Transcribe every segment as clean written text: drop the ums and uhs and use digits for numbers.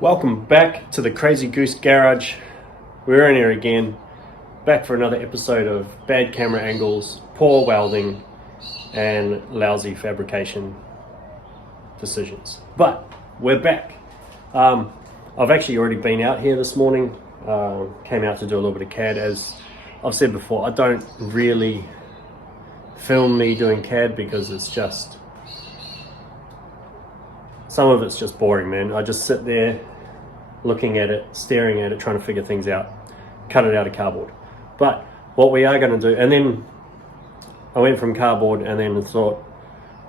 Welcome back to the Crazy Goose Garage. We're in here again, back for another episode of bad camera angles, poor welding, and lousy fabrication decisions. But we're back. I've actually already been out here this morning, came out to do a little bit of CAD. As I've said before, I don't really film me doing CAD because it's just, some of it's just boring, man. I just sit there looking at it, staring at it, trying to figure things out, cut it out of cardboard. But what we are going to do, and then I went from cardboard and then thought,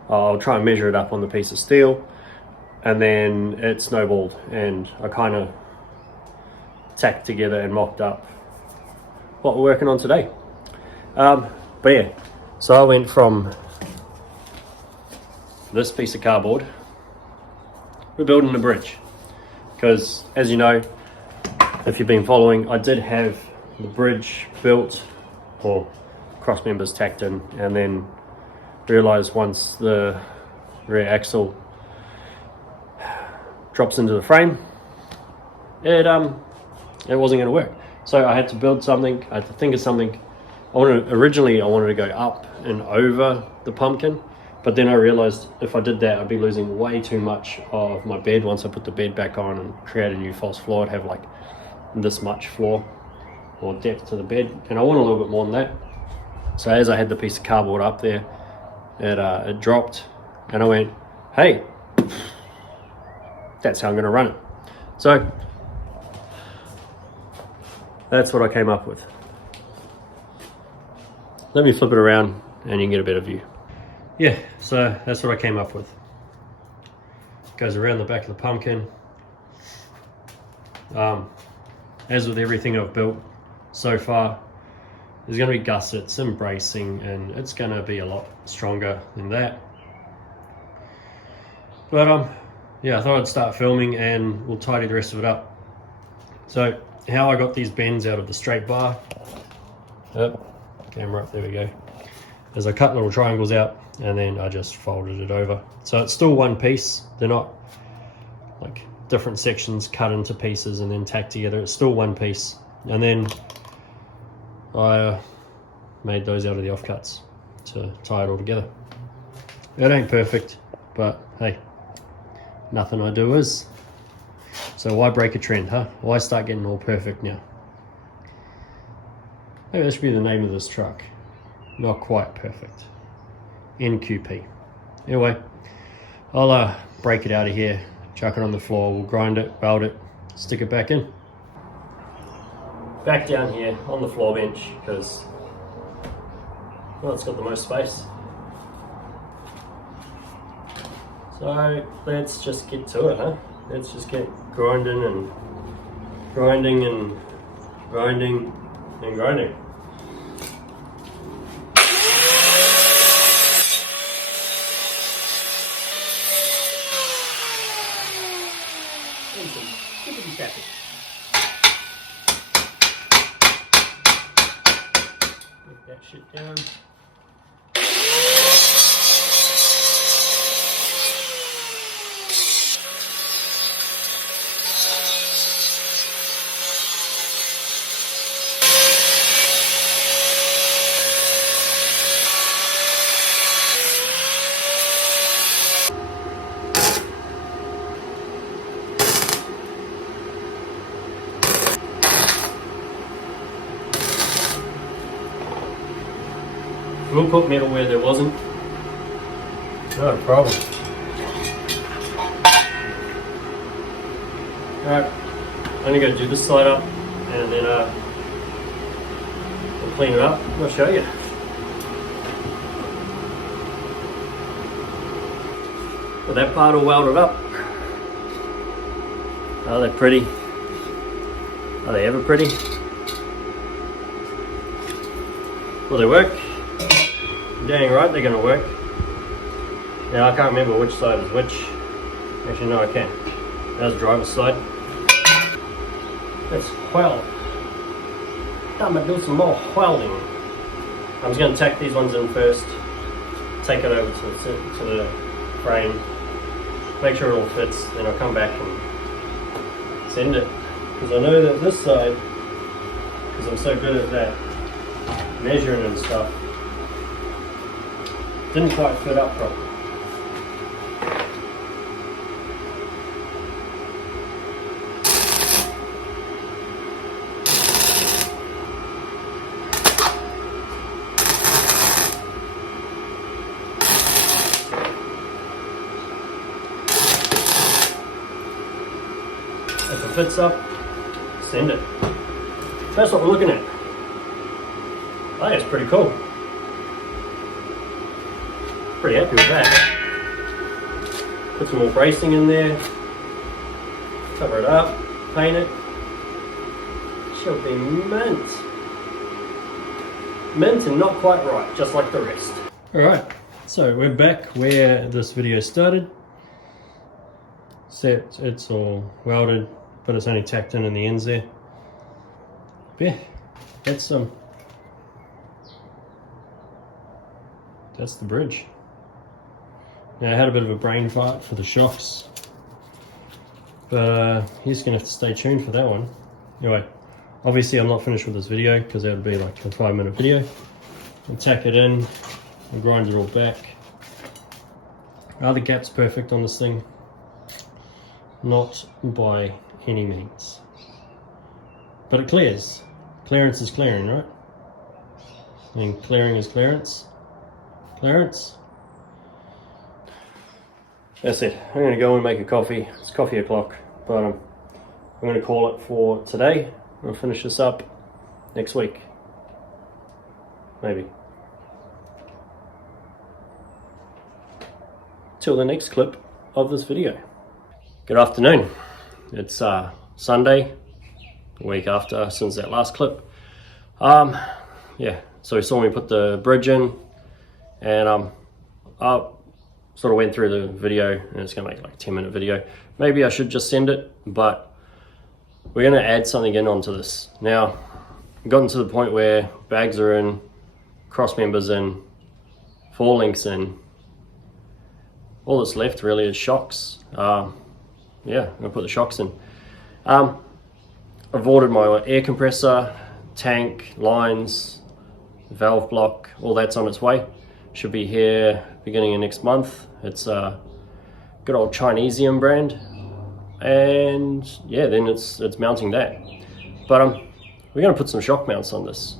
I'll try and measure it up on the piece of steel, and then it snowballed and I kind of tacked together and mocked up what we're working on today. But yeah, so I went from this piece of cardboard. We're building a bridge because, as you know, if you've been following, I did have the bridge built, or cross members tacked in, and then realized once the rear axle drops into the frame, it wasn't going to work. So I had to build something. I had to think of something. Originally I wanted to go up and over the pumpkin, but then I realized if I did that, I'd be losing way too much of my bed. Once I put the bed back on and create a new false floor, I'd have like this much floor or depth to the bed, and I want a little bit more than that. So as I had the piece of cardboard up there, it dropped, and I went, hey, that's how I'm going to run it. So that's what I came up with. Let me flip it around and you can get a better view. Yeah, so that's what I came up with. Goes around the back of the pumpkin. As with everything I've built so far, there's going to be gussets and bracing, and it's going to be a lot stronger than that. But yeah, I thought I'd start filming and we'll tidy the rest of it up. So how I got these bends out of the straight bar, camera up, there we go, is I cut little triangles out and then I just folded it over. So it's still one piece. They're not like different sections cut into pieces and then tacked together. It's still one piece. And then I made those out of the offcuts to tie it all together. It ain't perfect, but hey, nothing I do is. So why break a trend, huh? Why start getting all perfect now? Maybe that should be the name of this truck. Not quite perfect. NQP. Anyway, I'll break it out of here, chuck it on the floor, we'll grind it, weld it, stick it back in. Back down here on the floor bench because, well, it's got the most space. So let's just get to it, huh? Let's just get grinding and grinding and grinding and grinding. Get that shit down. We'll put metal where there wasn't. Not a problem. Alright, I'm only going to do this side up and then we'll clean it up and I'll show you. Well, that part all welded up. Are they pretty? Are they ever pretty? Will they work? Dang right they're going to work. Now I can't remember which side is which. Actually no, I can. That's the driver's side. Let's weld. I'm going to do some more welding. I'm just going to tack these ones in first. Take it over to the frame. Make sure it all fits. Then I'll come back and send it. Because I know that this side, because I'm so good at that measuring and stuff, didn't quite fit up properly. If it fits up, send it. That's what we're looking at. I think it's pretty cool. Pretty happy with that. Put some more bracing in there. Cover it up, paint it. She'll be mint. Mint and not quite right, just like the rest. Alright, so we're back where this video started. Set, it's all welded, but it's only tacked in the ends there. But yeah, that's the bridge. Now I had a bit of a brain fart for the shocks, but you're just gonna have to stay tuned for that one. Anyway, obviously I'm not finished with this video because that would be like a 5-minute video. I'll tack it in and grind it all back. Are the gaps perfect on this thing? Not by any means, but it clears. Clearance is clearing, right? And clearing is clearance. Clearance. That's it. I'm going to go and make a coffee. It's coffee o'clock, but I'm going to call it for today. I'll finish this up next week, maybe. Till the next clip of this video. Good afternoon. It's Sunday, a week after since that last clip. Yeah, so you saw me put the bridge in, and I sort of went through the video, and it's gonna make like a 10-minute video. Maybe I should just send it, but we're gonna add something in onto this. Now, I've gotten to the point where bags are in, cross members in, 4 links in. All that's left really is shocks. Yeah, I'm gonna put the shocks in. I've ordered my air compressor, tank, lines, valve block, all that's on its way. Should be here beginning of next month. It's a good old Chinesium brand, and yeah, then it's mounting that. But we're gonna put some shock mounts on this,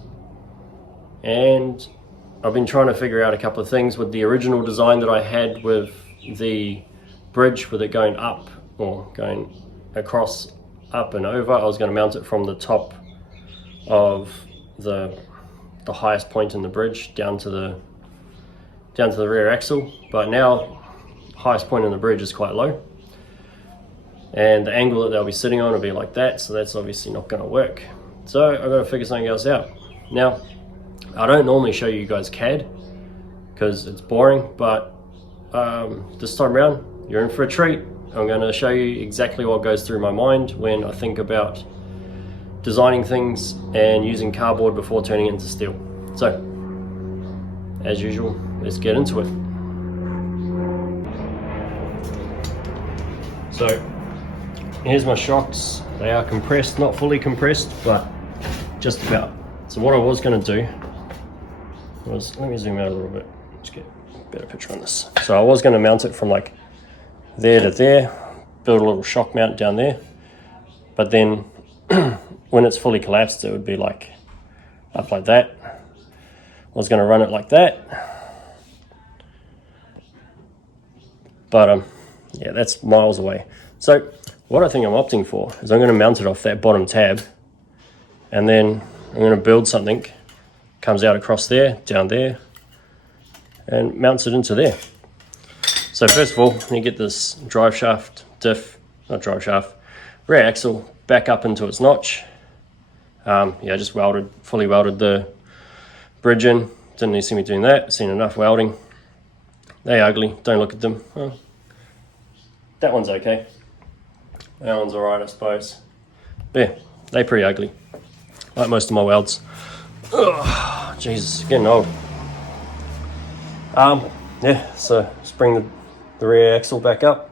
and I've been trying to figure out a couple of things with the original design that I had with the bridge, with it going up or going across, up and over. I was going to mount it from the top of the highest point in the bridge down to the rear axle, but now highest point in the bridge is quite low, and the angle that they'll be sitting on will be like that, so that's obviously not going to work. So I've got to figure something else out. Now, I don't normally show you guys CAD because it's boring, but this time around you're in for a treat. I'm going to show you exactly what goes through my mind when I think about designing things and using cardboard before turning it into steel. So, as usual, let's get into it. So, here's my shocks. They are compressed, not fully compressed, but just about. So what I was going to do was, let me zoom out a little bit, let's get a better picture on this. So I was going to mount it from like there to there, build a little shock mount down there, but then when it's fully collapsed it would be like up like that. I was going to run it like that, but yeah, that's miles away. So what I think I'm opting for is I'm going to mount it off that bottom tab, and then I'm going to build something, comes out across there, down there, and mounts it into there. So first of all, you get this drive shaft, rear axle back up into its notch. Yeah, I just fully welded the bridge in. Didn't need to see me doing that, seen enough welding. They're ugly, don't look at them. Oh, that one's okay. That one's alright, I suppose. But yeah, they're pretty ugly, like most of my welds. Oh, Jesus, getting old. Yeah, so just bring the rear axle back up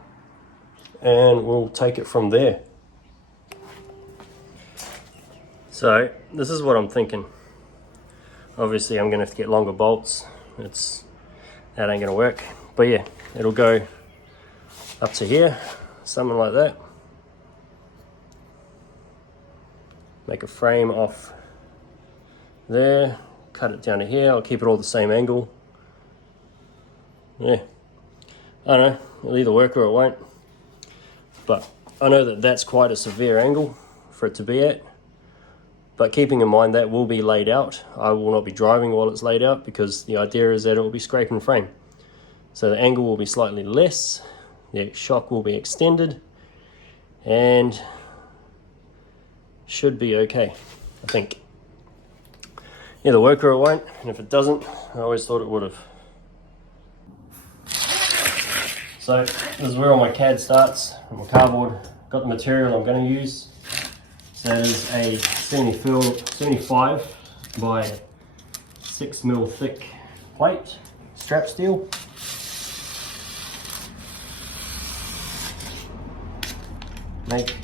and we'll take it from there. So this is what I'm thinking. Obviously I'm gonna have to get longer bolts. That ain't gonna work. But yeah, it'll go up to here, something like that. Make a frame off there, cut it down to here. I'll keep it all the same angle. Yeah, I don't know, it'll either work or it won't. But I know that that's quite a severe angle for it to be at. But keeping in mind that will be laid out. I will not be driving while it's laid out because the idea is that it will be scraping frame. So the angle will be slightly less, the shock will be extended, and should be okay, I think. Either work or it won't, and if it doesn't, I always thought it would have. So this is where all my CAD starts, my cardboard. Got the material I'm going to use. So that is a 75 by 6mm thick plate, strap steel. Make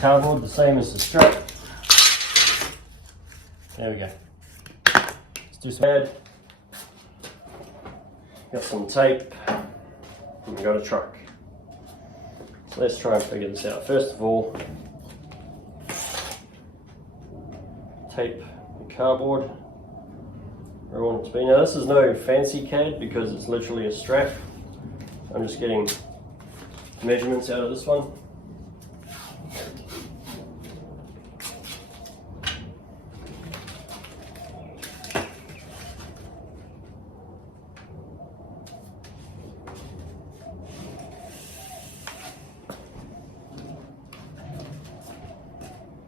cardboard the same as the strap. There we go. Let's do some pad. Got some tape, and we got a truck. So let's try and figure this out. First of all, tape the cardboard where I want it to be. Now this is no fancy CAD because it's literally a strap. I'm just getting measurements out of this one.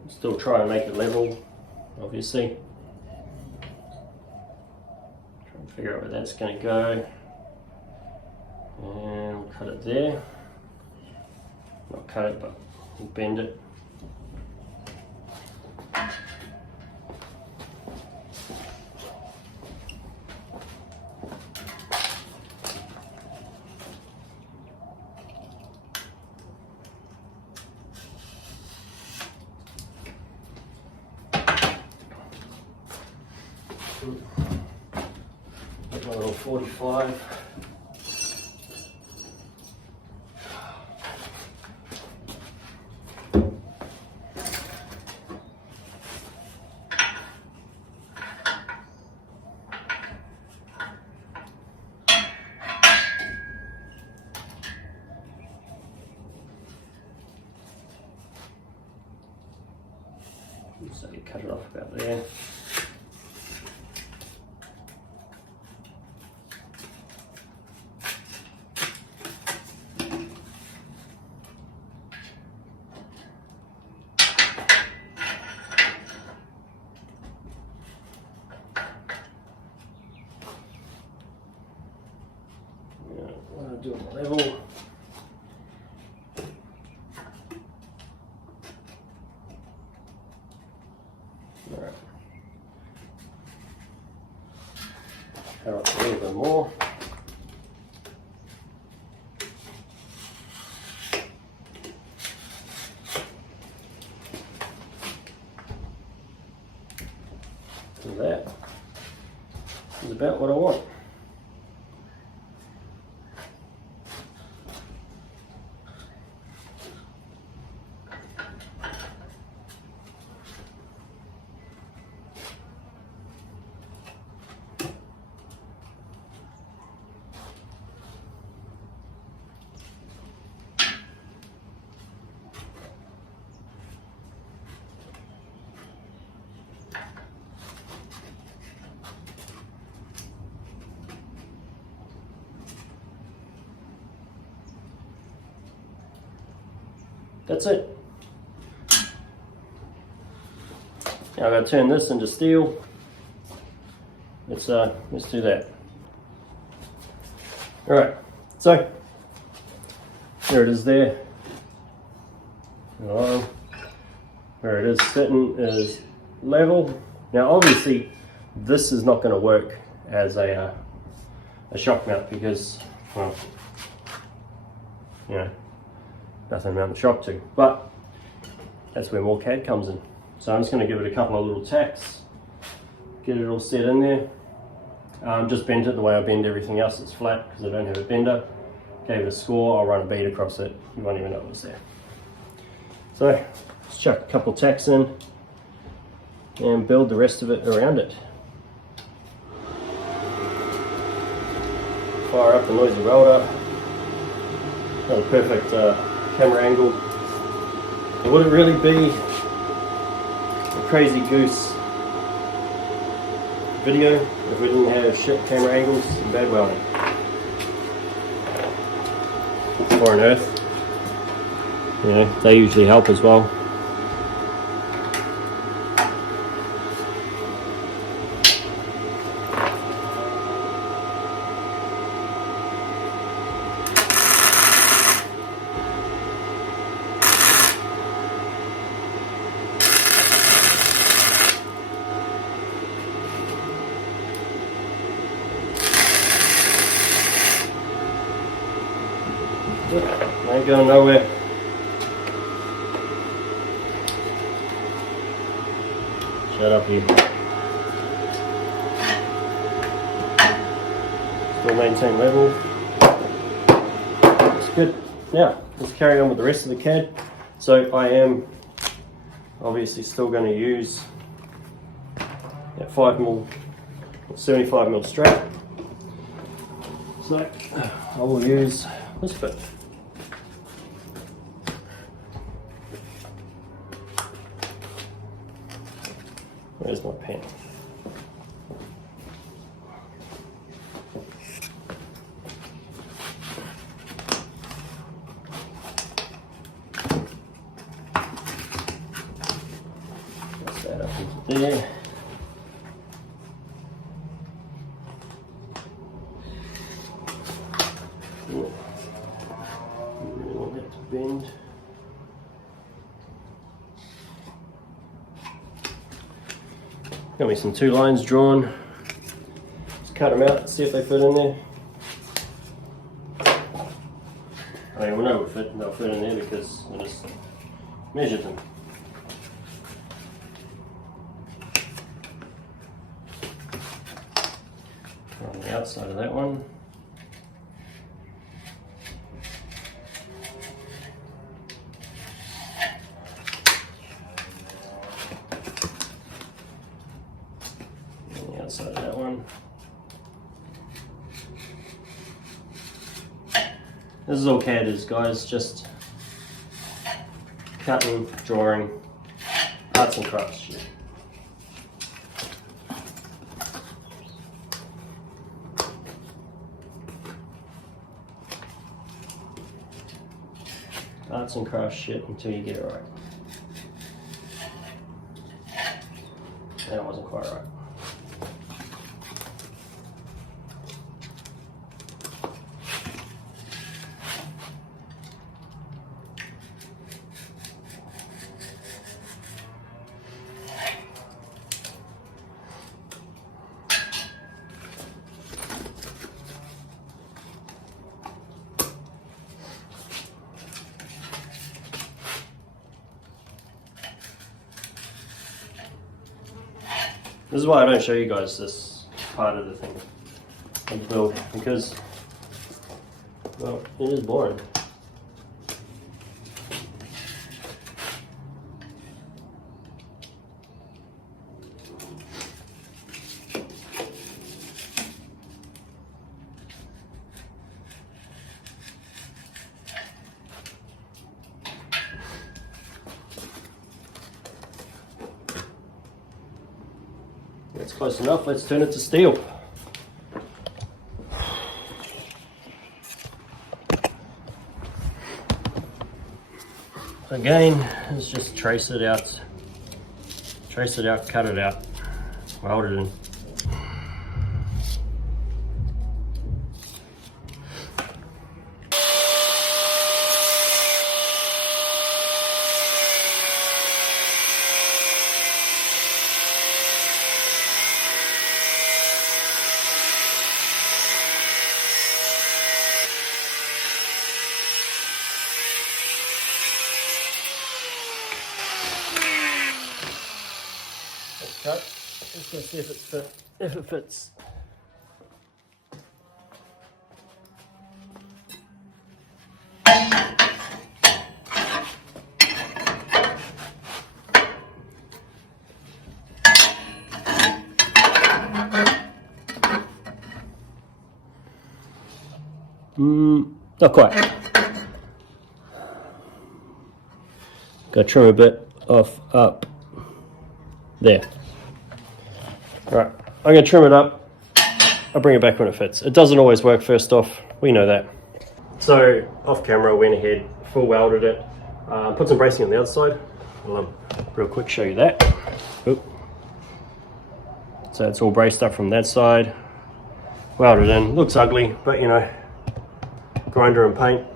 Still try and make it level, obviously. Try and figure out where that's going to go. And we'll cut it there. Not cut it, but we'll bend it. Get my little 45. So you cut it off about there. Do it level. Alright. Cut off a little bit more. And that is about what I want. That's it. Now I've got to turn this into steel. Let's do that. All right, so there it is there. Where it is sitting is level. Now obviously this is not going to work as a shock mount because, well, you know, nothing to mount the shock to. But that's where more CAD comes in. So I'm just going to give it a couple of little tacks, get it all set in there. Just bent it the way I bend everything else. It's flat because I don't have a bender. Gave it a score, I'll run a bead across it. You won't even know it was there. So let's chuck a couple of tacks in and build the rest of it around it. Fire up the noisy welder. Not a perfect camera angle. Would it really be a crazy goose video if we didn't have shit camera angles and bad welding? Or on Earth, you know, they usually help as well. Ain't going nowhere. Shut up, you. Still maintain level. That's good. Now, let's carry on with the rest of the CAD. So I am obviously still going to use that 5mm, 75mm strap. So I will use this bit. Where's my pen? Place that up into there. You really want that to bend. Got me some 2 lines drawn. Just cut them out and see if they fit in there. I mean, we know they'll fit in there because I just measured them. On the outside of that one. Outside of that one. This is all CAD is, guys, just cutting, drawing, arts and crafts shit. Arts and crafts shit until you get it right. That wasn't quite right. This is why I don't show you guys this part of the thing, of the build, because, well, it is boring. That's close enough, let's turn it to steel. Again, let's just trace it out, cut it out, weld it in. Okay, just gonna see if it fits. Not quite. Gotta trim a bit off up there. Right, I'm gonna trim it up. I'll bring it back when it fits. It doesn't always work first off, we know that. So off camera, I went ahead, full welded it, put some bracing on the other side. I'll real quick show you that. Oop. So it's all braced up from that side, welded in. Looks ugly, but you know, grinder and paint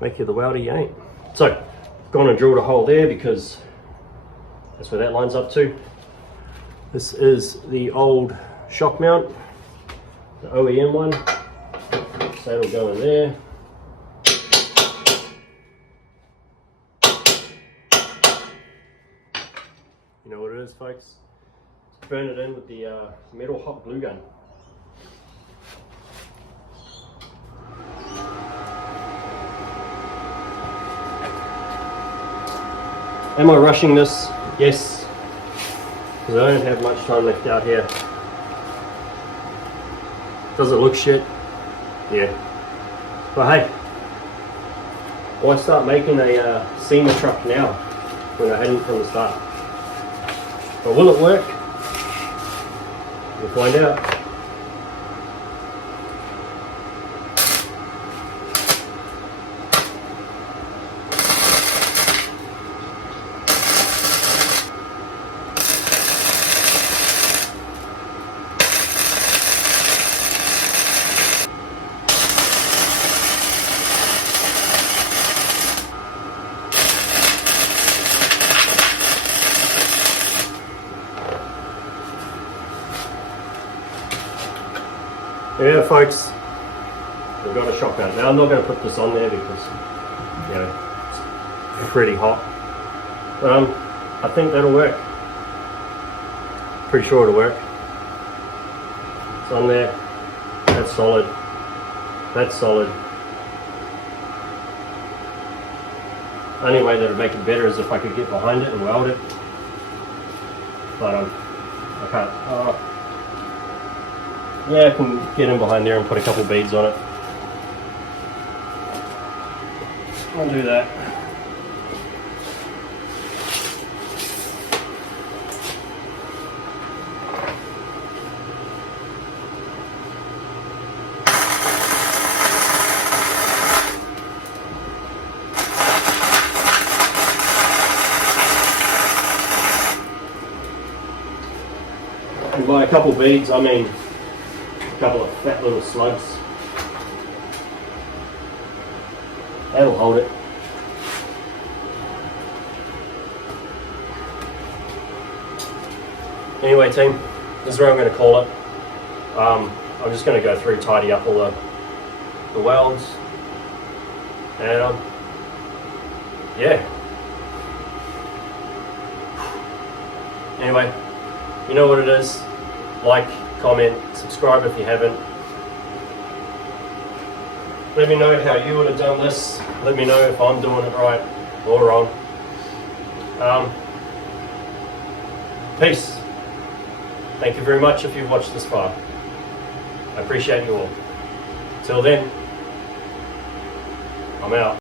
make you the welder you ain't. So gone and drilled a hole there because that's where that lines up to. This is the old shock mount, the OEM one. So that'll go in there. You know what it is, folks? Just burn it in with the metal hot glue gun. Am I rushing this? Yes, because I don't have much time left out here. Does it look shit? Yeah. But hey, why start making a SEMA truck now when I hadn't from the start? But will it work? We'll find out. Yeah, folks, we've got a shock mount. Now I'm not going to put this on there because, you know, it's pretty hot. But I think that'll work. Pretty sure it'll work. It's on there. That's solid. That's solid. Only way that would make it better is if I could get behind it and weld it. But I can't. Yeah, I can get in behind there and put a couple beads on it. I'll do that. And by a couple beads, I mean couple of fat little slugs. That'll hold it. Anyway, team, this is where I'm going to call it. I'm just going to go through, tidy up all the welds, and yeah. Anyway, you know what it is. Like, comment, subscribe if you haven't. Let me know how you would have done this. Let me know if I'm doing it right or wrong. Peace. Thank you very much if you've watched this far. I appreciate you all. Till then, I'm out.